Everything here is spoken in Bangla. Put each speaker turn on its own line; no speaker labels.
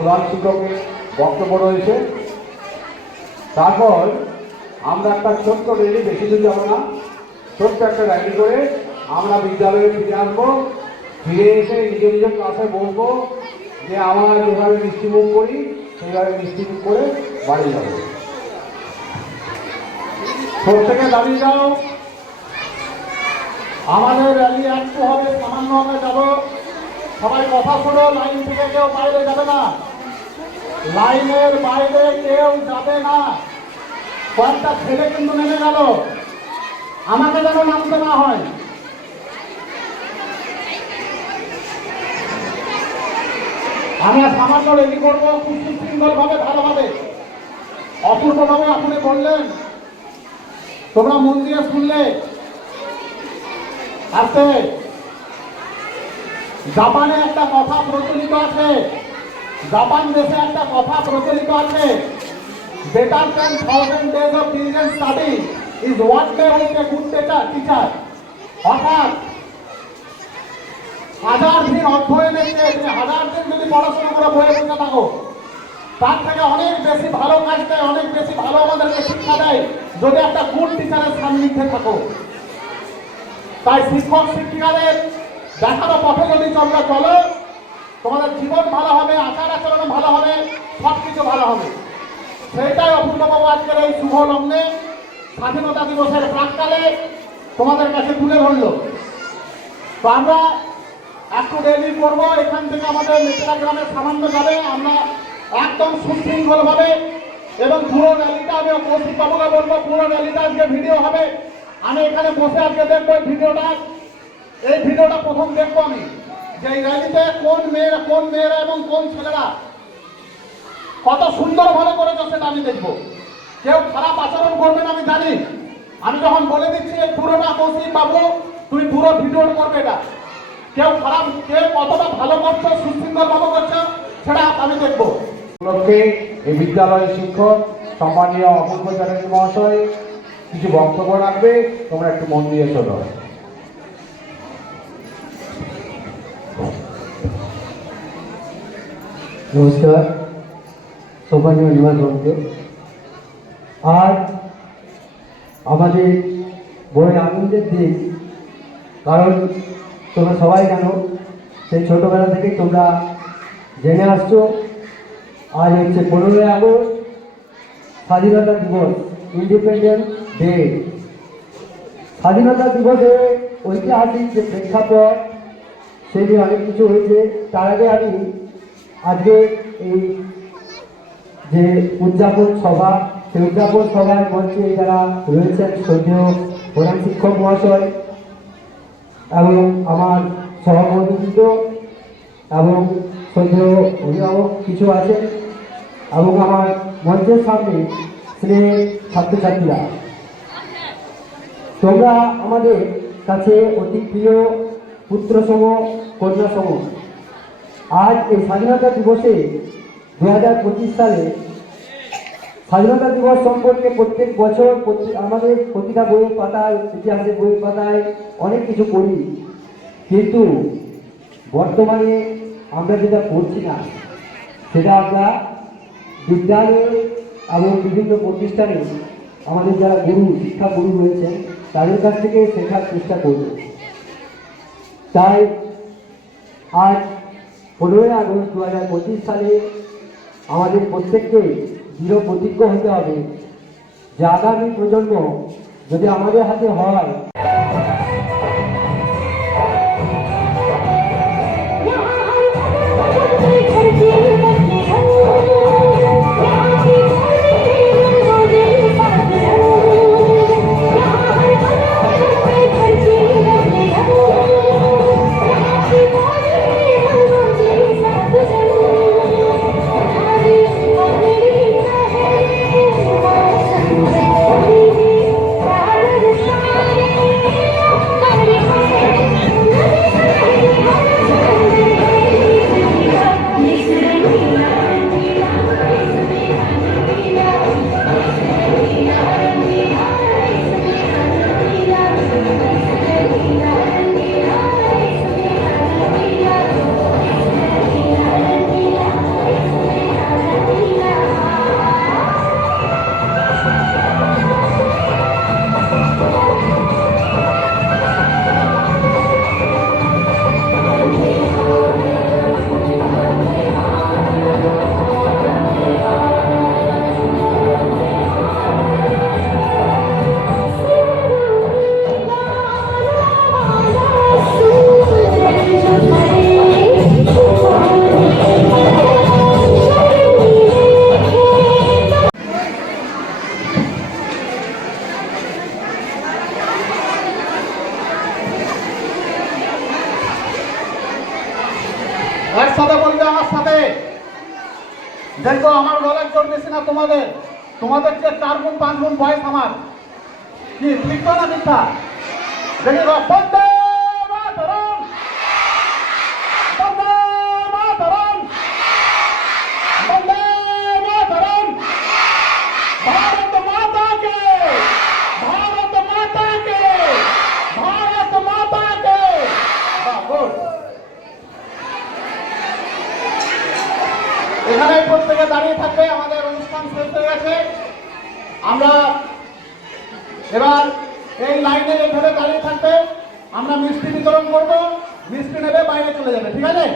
প্রধান শিক্ষকের বক্তব্য রয়েছে। তারপর আমরা একটা ছোট্ট র্যালি বেশি দূর যাব না। ছোট্ট একটা র্যালি করে আমরা বিদ্যালয়ে ফিরে আসব। ফিরে এসে নিজ নিজ ক্লাসে বলব যে আমরা যেভাবে মিষ্টিমুখ করি, সেইভাবে মিষ্টিমুখ করে বাড়ি যাব। প্রত্যেকে দাঁড়িয়ে যাও। আমাদের র্যালি আসতে হবে সামান্য হবে যাব। সবাই কথা শোনো লাইন থেকে কেউ বাইরে যাবে না। লাইনের বাইরে কেউ যাবে না। কয়েকটা ছেলে কিন্তু নেমে গেল। আমাকে যেন নামতে না হয়। আমরা সামান্য রেডি করব খুব সুশৃঙ্খল ভাবে ভালোভাবে। অপূর্বভাবে আপনি বললেন। তোমরা মন দিয়ে শুনলে। আছে জাপানে একটা কথা প্রচলিত আছে। জাপান দেশে একটা কথা প্রচলিত আছে better than thousand days of diligent study is one day with a good teacher teacher অর্থাৎ, হাজার দিন অধ্যয়নের চেয়ে তুমি হাজার দিন যদি পড়াশোনা করে বয়ে বসে থাকো, তার থেকে অনেক বেশি ভালো কাজ দেয়, অনেক বেশি ভালো আমাদেরকে শিক্ষা দেয় যদি একটা গুড টিচারের সান্নিধ্যে থাকো। তাই শিক্ষক শিক্ষিকাদের দেখানো পথে যদি তোমরা চলো তোমাদের জীবন ভালো হবে, আচার আচরণ ভালো হবে সব কিছু ভালো হবে। সেইটাই অপূর্ণবাবু আজকের এই শুভ লগ্নে স্বাধীনতা দিবসের প্রাককালে তোমাদের কাছে তুলে ধরলো। তো আমরা একটু রেলি করব, এখান থেকে আমাদের নেতরা গ্রামের সামান্য যাবে, আমরা একদম সুশৃঙ্খল ভাবে এবং পুরো র্যালিটা আমি কৌশিক বাবুকে বলব, পুরো র্যালিটা আজকে ভিডিও হবে। আমি এখানে বসে আজকে দেখব এই ভিডিওটা। এই ভিডিওটা প্রথম দেখব আমি। যে এই র্যালিতে কোন মেয়েরা কোন মেয়েরা এবং কোন ছেলেরা কত সুন্দর ভাবে করেছ সেটা আমি দেখব। কেউ খারাপ আচরণ করবে না, আমি জানি। আমি যখন বলে দিচ্ছি, এই পুরোটা কৌশিক বাবু, তুই পুরো ভিডিও করবে এটা। কেউ খারাপ, কেউ কতটা ভালো করছ, সুশৃঙ্খল ভাবে করছ, সেটা আমি দেখব। উপলক্ষে এই বিদ্যালয়ের শিক্ষক, সম্মানীয় অপূর্ব চ্যাটার্জি মহাশয়, কিছু বক্তব্য রাখবে, তোমরা একটু মন দিয়ে শোনো।
নমস্কার। সম্মানীয় নিবাসবন্ধে আজ আমাদের বড় আনন্দের দিন, কারণ তোমরা সবাই জানো, সেই ছোটোবেলা থেকে তোমরা জেনে আসছো, আজ হচ্ছে পনেরোই আগস্ট, স্বাধীনতা দিবস ইন্ডিপেন্ডেন্স ডে স্বাধীনতা দিবসে ঐতিহাসিক যে প্রেক্ষাপট সেটি অনেক কিছু হয়েছে। তার আগে আমি আজকে এই যে উদযাপন সভা, সেই উদযাপন সভার মঞ্চে যারা রয়েছেন শ্রদ্ধেয় প্রধান শিক্ষক মহাশয় এবং আমার সহকর্মীবৃন্দ এবং শ্রদ্ধেয় অভিভাবক কিছু আছেন এবং আমার মঞ্চের সামনে স্নেহ ছাত্রছাত্রীরা। তোমরা আমাদের কাছে অতি প্রিয় পুত্রসম, কন্যাসম আজ এই স্বাধীনতা দিবসে দু হাজার পঁচিশ সালে স্বাধীনতা দিবস সম্পর্কে প্রত্যেক বছর আমাদের প্রতিটা বইয়ের পাতায়, ইতিহাসের বইয়ের পাতায় অনেক কিছু করি কিন্তু বর্তমানে আমরা যেটা পড়ছি না, সেটা আমরা বিদ্যালয়ে এবং বিভিন্ন প্রতিষ্ঠানে আমাদের যারা গুরু, শিক্ষা গুরু রয়েছেন, তাদের কাছ থেকে শেখার চেষ্টা করব। তাই আজ পনেরোই আগস্ট দু হাজার পঁচিশ সালে আমাদের প্রত্যেককে দৃঢ় প্রতিজ্ঞ হতে হবে যে আগামী প্রজন্ম যদি আমাদের হাতে হয়
একসাথে বলবে আমার সাথে। দেখো, আমার লড়াই করতেছি না তোমাদের। তোমাদেরকে চার গুণ, পাঁচ গুণ বয়স আমার। কি লিখতো না মিথ্যা দেখি রক্ত থাকবে আমাদের অনুষ্ঠান শেষ হয়ে গেছে। আমরা এবার এই লাইনে এইভাবে দাঁড়িয়ে থাকবে, আমরা মিষ্টি বিতরণ করব, মিষ্টি নেবে, বাইরে চলে যাবে, ঠিক আছে?